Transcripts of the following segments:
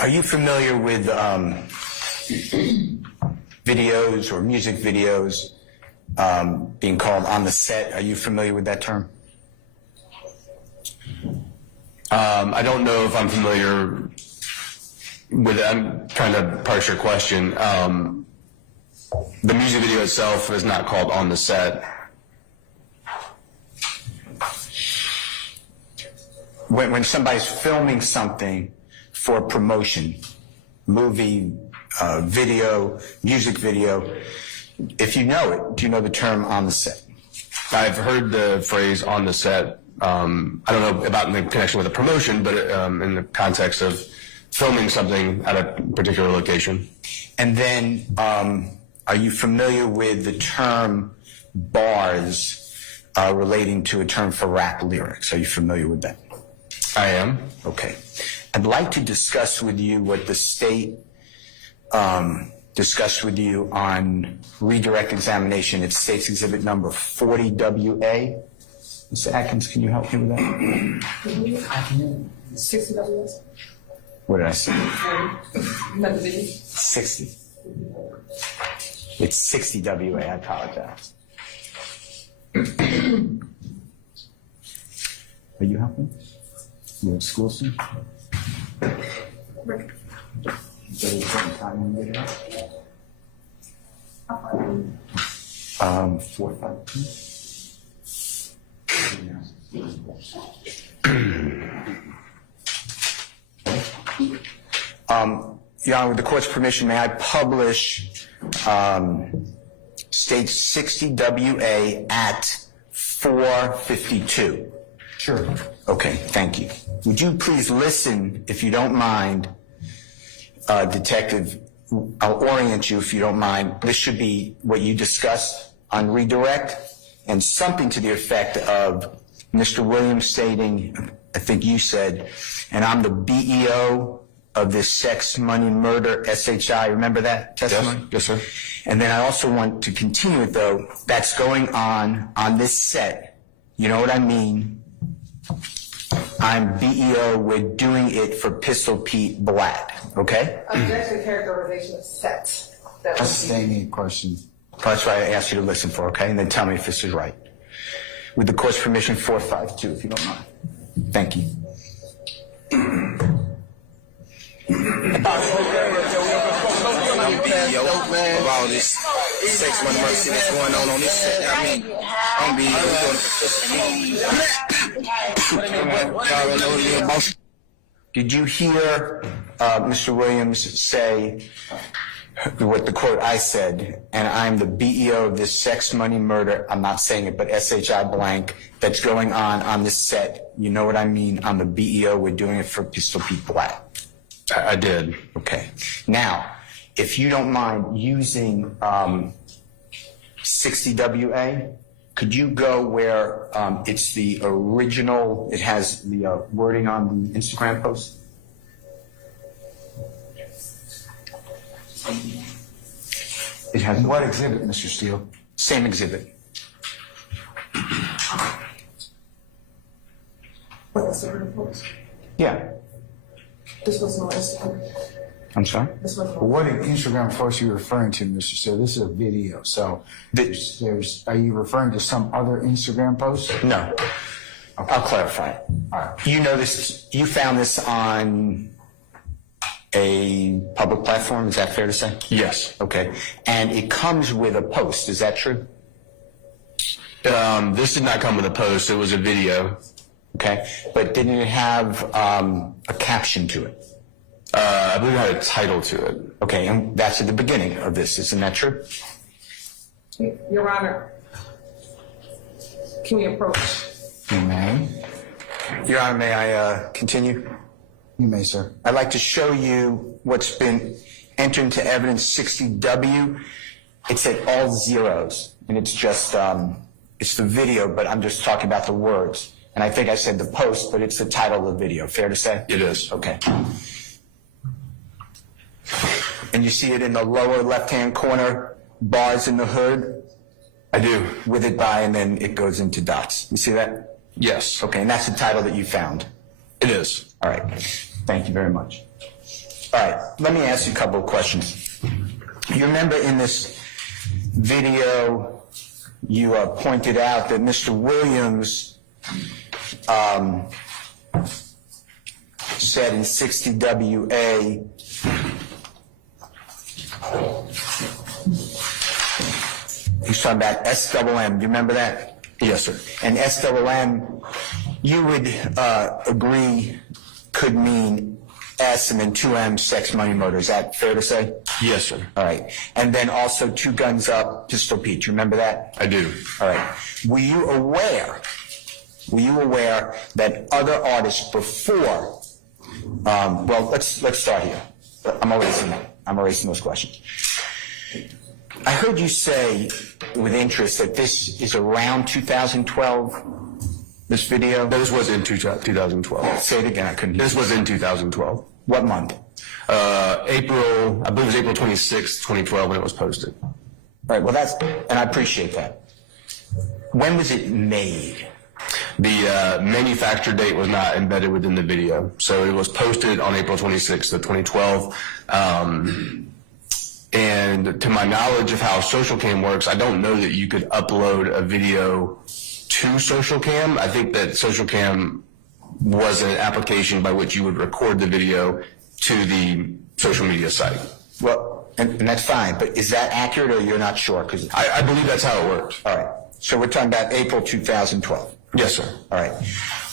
Are you familiar with videos or music videos being called on the set? Are you familiar with that term? I don't know if I'm familiar with it. I'm trying to parse your question. The music video itself is not called on the set. When somebody's filming something for promotion, movie, video, music video, if you know it, do you know the term on the set? I've heard the phrase on the set. I don't know about in the connection with a promotion, but in the context of filming something at a particular location. And then, are you familiar with the term Barz relating to a term for rap lyrics? Are you familiar with that? I am. Okay. I'd like to discuss with you what the state discussed with you on redirect examination. It's State's Exhibit number 40WA. Mr. Atkins, can you help me with that? 60 WS. What did I say? Not the video. 60. It's 60 WA, I apologize. Are you helping? You at school soon? Right. Is there a certain time when you get out? 4 or 5. Your Honor, with the court's permission, may I publish State 60 WA at 4:52? Sure. Okay, thank you. Would you please listen, if you don't mind, Detective, I'll orient you if you don't mind. This should be what you discussed on redirect, and something to the effect of Mr. Williams stating, I think you said, and I'm the BEO of this sex, money, murder, SHI. Remember that testimony? Yes, sir. And then I also want to continue it, though. That's going on this set. You know what I mean? I'm BEO. We're doing it for Pistol Pete Blatt. Okay? Objection characterization of set. That's a standing question. That's why I asked you to listen for, okay? And then tell me if this is right. With the court's permission, 452, if you don't mind. Thank you. Yo, of all this sex, money, mercy that's going on this set. I mean, I'm being going to Did you hear Mr. Williams say what the quote I said, and I'm the BEO of this sex, money, murder, I'm not saying it, but SHI blank, that's going on this set. You know what I mean? I'm the BEO, we're doing it for Pistol Pete Blatt. I did. Okay. Now, if you don't mind using 60 WA, could you go where it's the original, it has the wording on the Instagram post? It has What exhibit, Mr. Steele? same exhibit. What is the report? Yeah. This was no Instagram. I'm sorry? This was Well, what Instagram post are you referring to, Mr. Steele? This is a video, so are you referring to some other Instagram post? No. I'll clarify. All right. You noticed, you found this on a public platform, is that fair to say? Yes. Okay. And it comes with a post, is that true? This did not come with a post. It was a video. Okay. But didn't it have a caption to it? I believe it had a title to it. Okay, and that's at the beginning of this, isn't that true? Your Honor, can we approach? You may. Your Honor, may I continue? You may, sir. I'd like to show you what's been entered into evidence 60W. It's at all zeros, and it's just, it's the video, but I'm just talking about the words. And I think I said the post, but it's the title of the video. Fair to say? It is. Okay. And you see it in the lower left-hand corner, Barz in the hood? I do. With it by, and then it goes into dots. You see that? Yes. Okay, and that's the title that you found. It is. All right. Thank you very much. All right. Let me ask you a couple of questions. You remember in this video, you pointed out that Mr. Williams said in 60 WA, he's talking about SMM. Do you remember that? Yes, sir. And SMM, you would agree, could mean S and then 2M, sex, money, murder. Is that fair to say? Yes, sir. All right. And then also Two Guns Up, Pistol Pete. Do you remember that? I do. All right. Were you aware that other artists before, well, let's start here. I'm erasing those questions. I heard you say with interest that this is around 2012, this video. This was in 2012. Say it again, I couldn't hear. This was in 2012. What month? April, I believe it was April 26th, 2012 when it was posted. All right, well and I appreciate that. When was it made? The manufacture date was not embedded within the video. So it was posted on April 26th of 2012. And to my knowledge of how SocialCam works, I don't know that you could upload a video to SocialCam. I think that SocialCam was an application by which you would record the video to the social media site. Well, and that's fine, but is that accurate or you're not sure? Because I believe that's how it worked. all right, so we're talking about April 2012. Yes, sir. All right.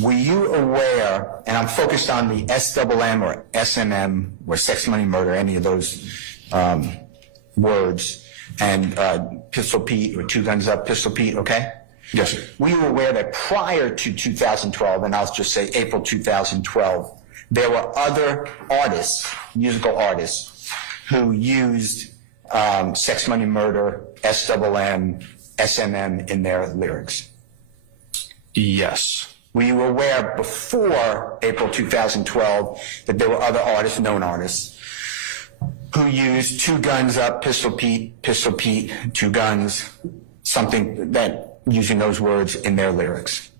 Were you aware, and I'm focused on the SMM or SMM or sex, money, murder, any of those words, and Pistol Pete or Two Guns Up, Pistol Pete, okay? Yes, sir. Were you aware that prior to 2012, and I'll just say April 2012, there were other artists, musical artists, who used sex, money, murder, SMM, SMM in their lyrics? Yes. Were you aware before April 2012 that there were other artists, known artists, who used Two Guns Up, Pistol Pete, Two Guns, something that, using those words in their lyrics?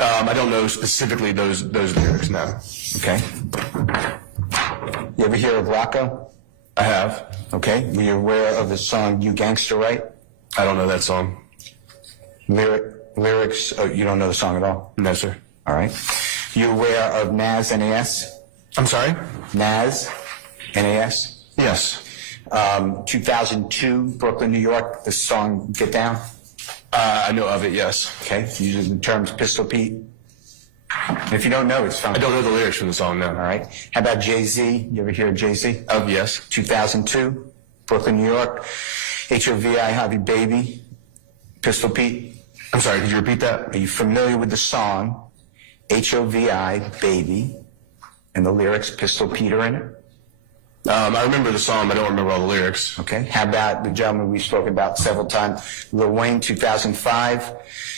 I don't know specifically those lyrics now. Okay. You ever hear of Rocco? I have. Okay. Were you aware of the song You Gangster, right? I don't know that song. Lyrics, oh, you don't know the song at all? No, sir. All right. You aware of Nas, N-A-S? I'm sorry? Nas, N-A-S? Yes. 2002, Brooklyn, New York, the song Get Down? I know of it, yes. Okay, uses the terms Pistol Pete. And if you don't know, it's fine. I don't know the lyrics from the song, no. All right. How about Jay-Z? You ever hear of Jay-Z? Yes. 2002, Brooklyn, New York. H-O-V-I, Javi Baby, Pistol Pete. I'm sorry, could you repeat that? Are you familiar with the song H-O-V-I, Baby, and the lyrics Pistol Pete are in it? I remember the song, but I don't remember all the lyrics. Okay. How about the gentleman we spoke about several times, Lil Wayne, 2005,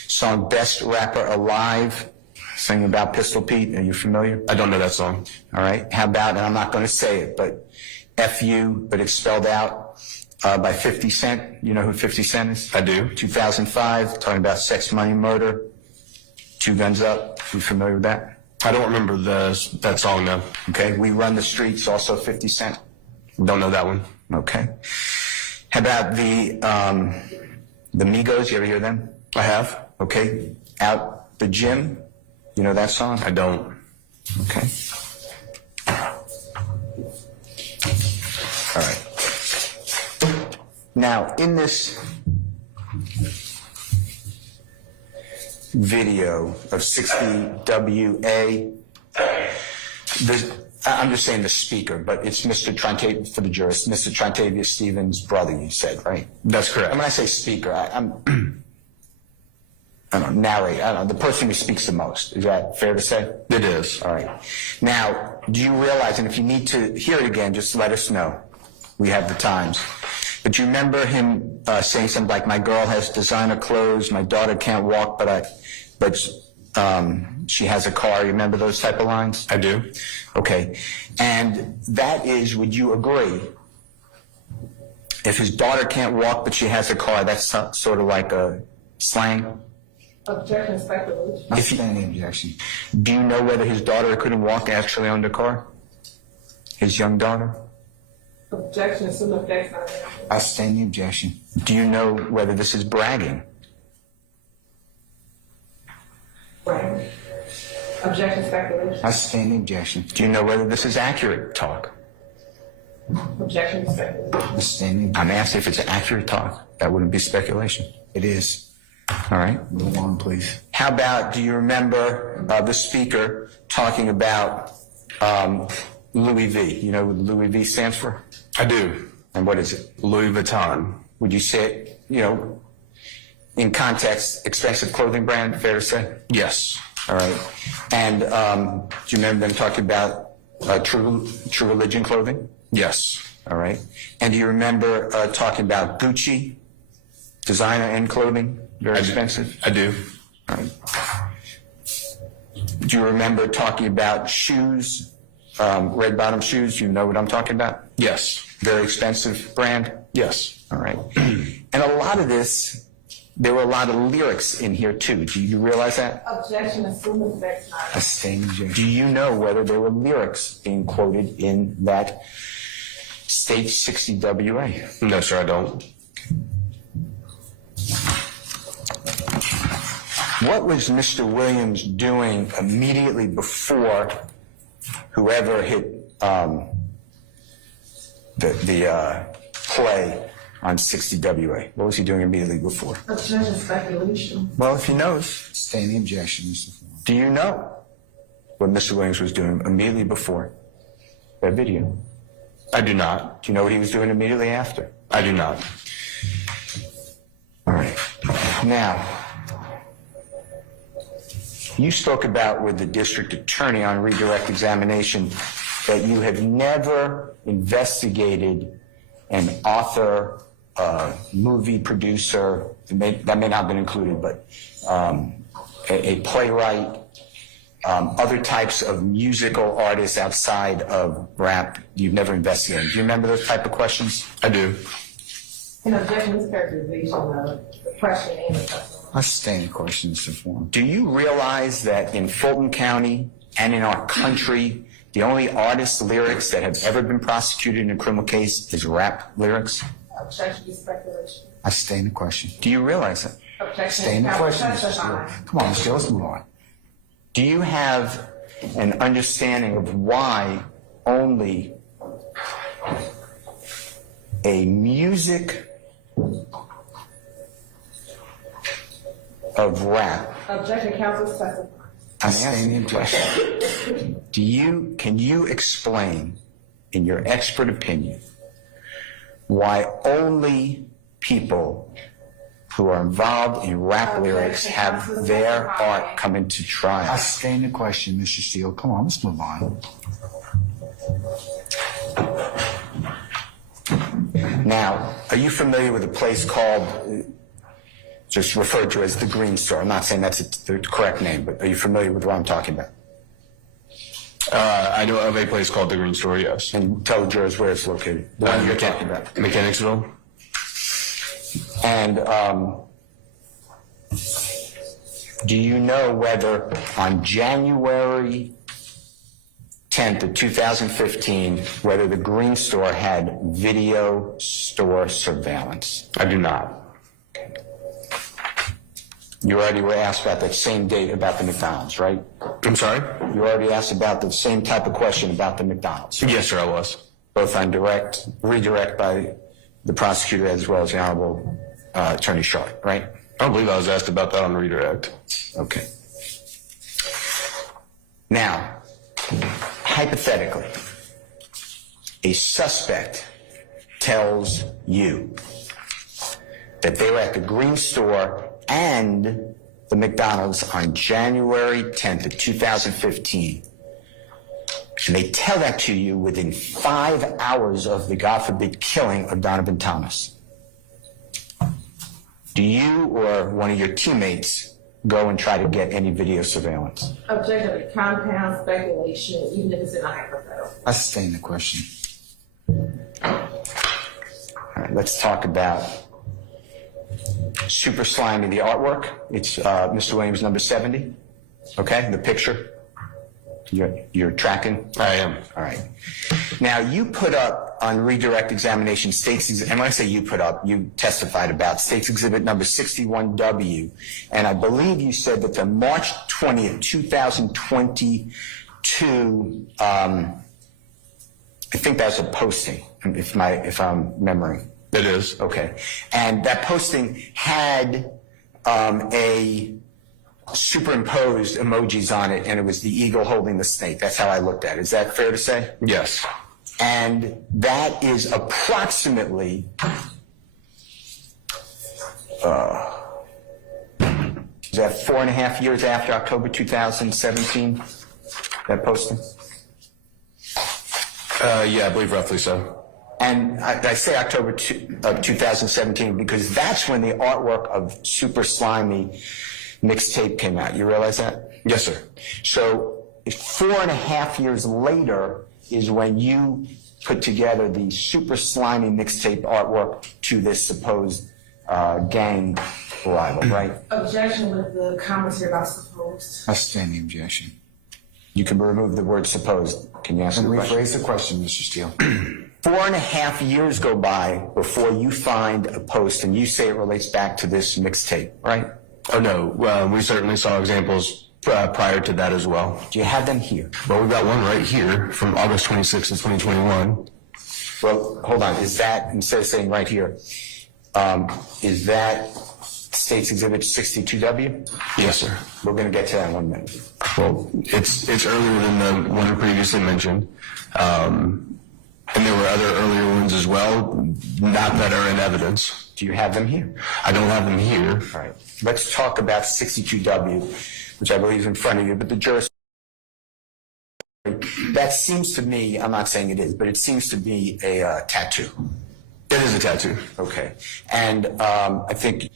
song Best Rapper Alive, singing about Pistol Pete. Are you familiar? I don't know that song. All right. How about, and I'm not going to say it, but F-U, but it's spelled out by 50 Cent. You know who 50 Cent is? I do. 2005, talking about sex, money, murder, Two Guns Up. You familiar with that? I don't remember that song, no. Okay. We Run the Streets, also 50 Cent. Don't know that one. Okay. How about the Migos? You ever hear them? I have. Okay. Out the Gym. You know that song? I don't. Okay. All right. Now, in this video of 60 WA, I'm just saying the speaker, but it's Mr. Trontavia, for the jurist, Mr. Trontavia Stevens' brother, you said, right? That's correct. And when I say speaker, I don't know, narrate, I don't know, the person who speaks the most. Is that fair to say? It is. All right. Now, do you realize, and if you need to hear it again, just let us know. We have the times. But you remember him saying something like, my girl has designer clothes, my daughter can't walk, but she has a car. You remember those type of lines? I do. Okay. And that is, would you agree, if his daughter can't walk but she has a car, that's sort of like a slang? Objection, speculation. I stand the objection. Do you know whether his daughter couldn't walk actually owned a car? His young daughter? Objection, assume the facts not accurate. I stand the objection. Do you know whether this is bragging? Right. Objection, speculation. I stand the objection. Do you know whether this is accurate talk? Objection, speculation. I stand the I'm asking if it's accurate talk. That wouldn't be speculation. It is. All right. Move on, please. How about, do you remember the speaker talking about Louis V? You know what Louis V stands for? I do. And what is it? Louis Vuitton. Would you say, in context, expensive clothing brand, fair to say? Yes. All right. And do you remember them talking about True Religion clothing? Yes. All right. And do you remember talking about Gucci, designer and clothing, very expensive? I do. All right. Do you remember talking about shoes, red bottom shoes? You know what I'm talking about? Yes. Very expensive brand? Yes. All right. And a lot of this, there were a lot of lyrics in here too. Do you realize that? Objection, assume the facts not I accurate. stand the objection. Do you know whether there were lyrics being quoted in that State 60 WA? No, sir, I don't. What was Mr. Williams doing immediately before whoever hit the play on 60 WA? What was he doing immediately before? Objection, speculation. Well, if he knows, Stand the objection, Mr. Foreman. do you know what Mr. Williams was doing immediately before that video? I do not. Do you know what he was doing immediately after? I do not. All right. Now, you spoke about with the district attorney on redirect examination that you have never investigated an author, movie producer, that may not have been included, but a playwright, other types of musical artists outside of rap you've never investigated. Do you remember those type of questions? I do. An objection is characterization of the question and the testimony. I stand the question, Mr. Foreman. Do you realize that in Fulton County and in our country, the only artist lyrics that have ever been prosecuted in a criminal case is rap lyrics? Objection is speculation. I stand the question. Do you realize that? Objection Stand the is question, Mr. testifying. Steele. Come on, Mr. Let's move on. Do you have an understanding of why only a music of rap? Objection, counsel is testifying. I stand the objection. Can you explain, in your expert opinion, why only people who are involved in rap lyrics have their art come into I trial? stand the question, Mr. Steele. Come on, let's move on. Now, are you familiar with a place called, just referred to as the Green Store? I'm not saying that's the correct name, but are you familiar with what I'm talking about? I know of a place called the Green Store, yes. And tell the jurors where it's located. The one you're talking about. Mechanicsville? And do you know whether on January 10th of 2015, whether the Green Store had video store surveillance? I do not. You already were asked about that same date about the McDonald's, right? I'm sorry? You already asked about the same type of question about the McDonald's, Yes, sir, I was. both on redirect by the prosecutor as well as the Honorable Attorney Sharp, right? I don't believe I was asked about that on redirect. Okay. Now, hypothetically, a suspect tells you that they were at the Green Store and the McDonald's on January 10th of 2015. And they tell that to you within 5 hours of the, God forbid, killing of Donovan Thomas. Do you or one of your teammates go and try to get any video surveillance? Objection to compound speculation, even if it's in a hypothetical. I sustain the question. All right, let's talk about Super Slimy, the artwork. It's Mr. Williams, number 70. Okay, the picture. You're tracking? I am. All right. Now, you put up on redirect examination and when I say you put up, you testified about State's Exhibit number 61W, and I believe you said that the March 20th, 2022, I think that's a posting, if I'm remembering. It is. Okay. And that posting had a superimposed emojis on it, and it was the eagle holding the snake. That's how I looked at it. Is that fair to say? Yes. And that is approximately is that 4.5 years after October 2017, that posting? Yeah, I believe roughly so. And I say October of 2017 because that's when the artwork of Super Slimy mixtape came out. You realize that? Yes, sir. So 4.5 years later is when you put together the Super Slimy mixtape artwork to this supposed gang rival, right? Objection with the commentary about supposed. I sustain the objection. You can remove the word supposed. Can you answer And the question? rephrase the question, Mr. Steele. 4.5 years go by before you find a post and you say it relates back to this mixtape, right? Oh, no. We certainly saw examples prior to that as well. Do you have them here? Well, we've got one right here from August 26th of 2021. Well, hold on. Is that, instead of saying right here, is that State's Exhibit 62W? Yes, sir. We're going to get to that in 1 minute. Well, it's earlier than the one I previously mentioned. And there were other earlier ones as well, not that are in evidence. Do you have them here? I don't have them here. All right. Let's talk about 62W, which I believe is in front of you, but the jurisdiction. That seems to me, I'm not saying it is, but it seems to be a tattoo. It is a tattoo. Okay. And I think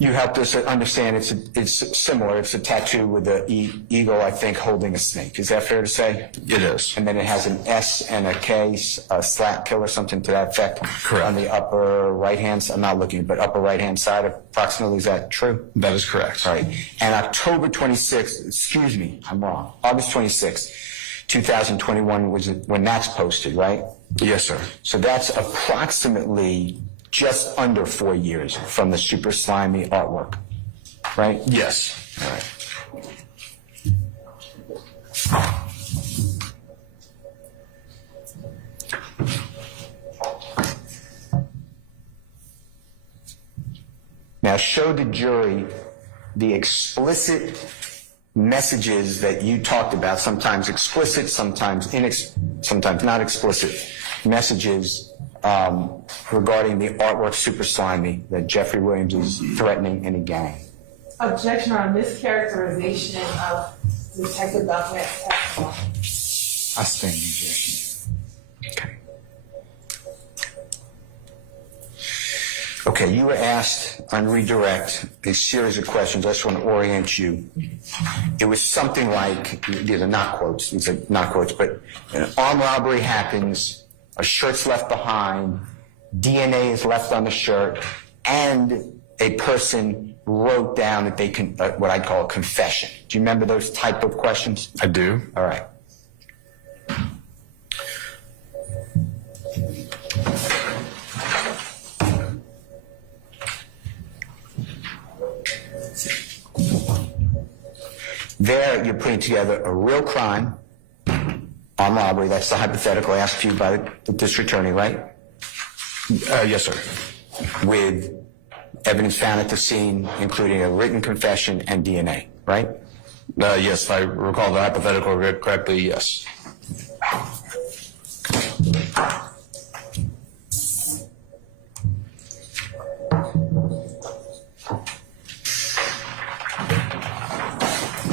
you helped us understand it's similar. It's a tattoo with the eagle, I think, holding a snake. Is that fair to say? It is. And then it has an S and a K, a slap kill or something to that effect. Correct. On the upper right-hand, I'm not looking, but upper right-hand side approximately. Is that true? That is correct. All right. And October 26th, excuse me, I'm wrong. August 26th, 2021 was when that's posted, right? Yes, sir. So that's approximately just under 4 years from the Super Slimy artwork, right? Yes. All right. Now show the jury the explicit messages that you talked about, sometimes explicit, sometimes sometimes not explicit messages regarding the artwork Super Slimy that Jeffrey Williams is threatening any gang. Objection on mischaracterization of Detective Belknap's testimony. I sustain the objection. Okay. Okay, you were asked on redirect a series of questions. I just want to orient you. It was something like, these are not quotes, but an armed robbery happens, a shirt's left behind, DNA is left on the shirt, and a person wrote down that they can, what I call a confession. Do you remember those type of questions? I do. All right. There, you're putting together a real crime, armed robbery. That's the hypothetical asked to you by the district attorney, right? Yes, sir. With evidence found at the scene, including a written confession and DNA, right? Yes, if I recall the hypothetical correctly, yes.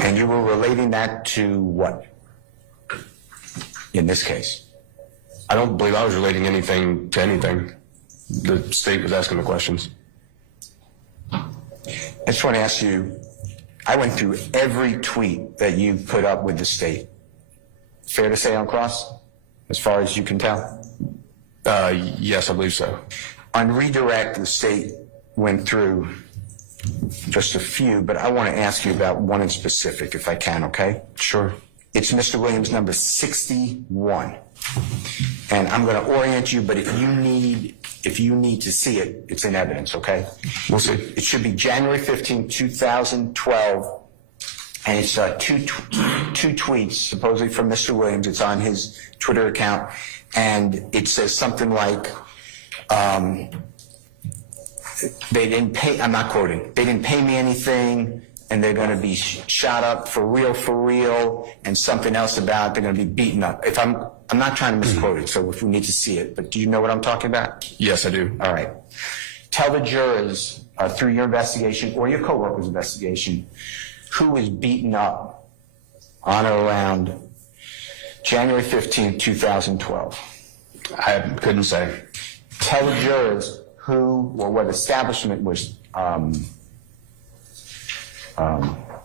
And you were relating that to what? In this case? I don't believe I was relating anything to anything. The state was asking the questions. I just want to ask you, I went through every tweet that you put up with the state. Fair to say on cross, as far as you can tell? Yes, I believe so. On redirect, the state went through just a few, but I want to ask you about one in specific, if I can, okay? Sure. It's Mr. Williams, number 61. And I'm going to orient you, but if you need to see it, it's in evidence, okay? We'll see. It should be January 15, 2012, and it's two tweets, supposedly from Mr. Williams. It's on his Twitter account, and it says something like, they didn't pay, I'm not quoting, they didn't pay me anything, and they're going to be shot up for real, and something else about they're going to be beaten up. If I'm not trying to misquote it, so if we need to see it, but do you know what I'm talking about? Yes, I do. All right. Tell the jurors, through your investigation or your coworker's investigation, who was beaten up on or around January 15, 2012. I couldn't say. Tell the jurors who or what establishment was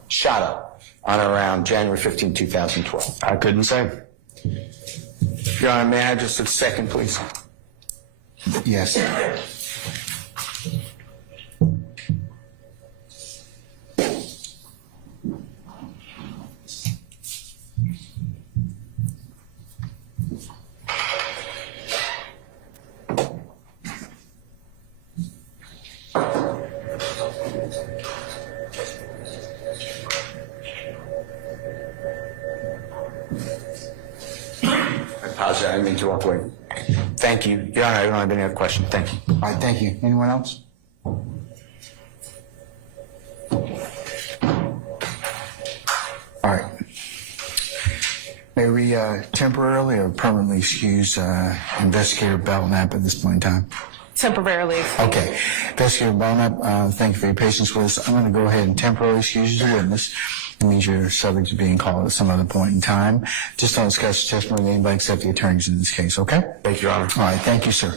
shot up on or around January 15, 2012. I couldn't say. Your Honor, may I have just a second, please? Yes. I apologize, I didn't mean to walk away. Thank you. Your Honor, I don't have any other questions. Thank you. All right, thank you. Anyone else? All right. May we temporarily or permanently excuse Investigator Belknap at this point in time? Temporarily. Okay. Investigator Belknap, thank you for your patience with us. I'm going to go ahead and temporarily excuse you as a witness. It means you're subject to being called at some other point in time. Just don't discuss the testimony with anybody except the attorneys in this case, okay? Thank you, Your Honor. All right, thank you, sir.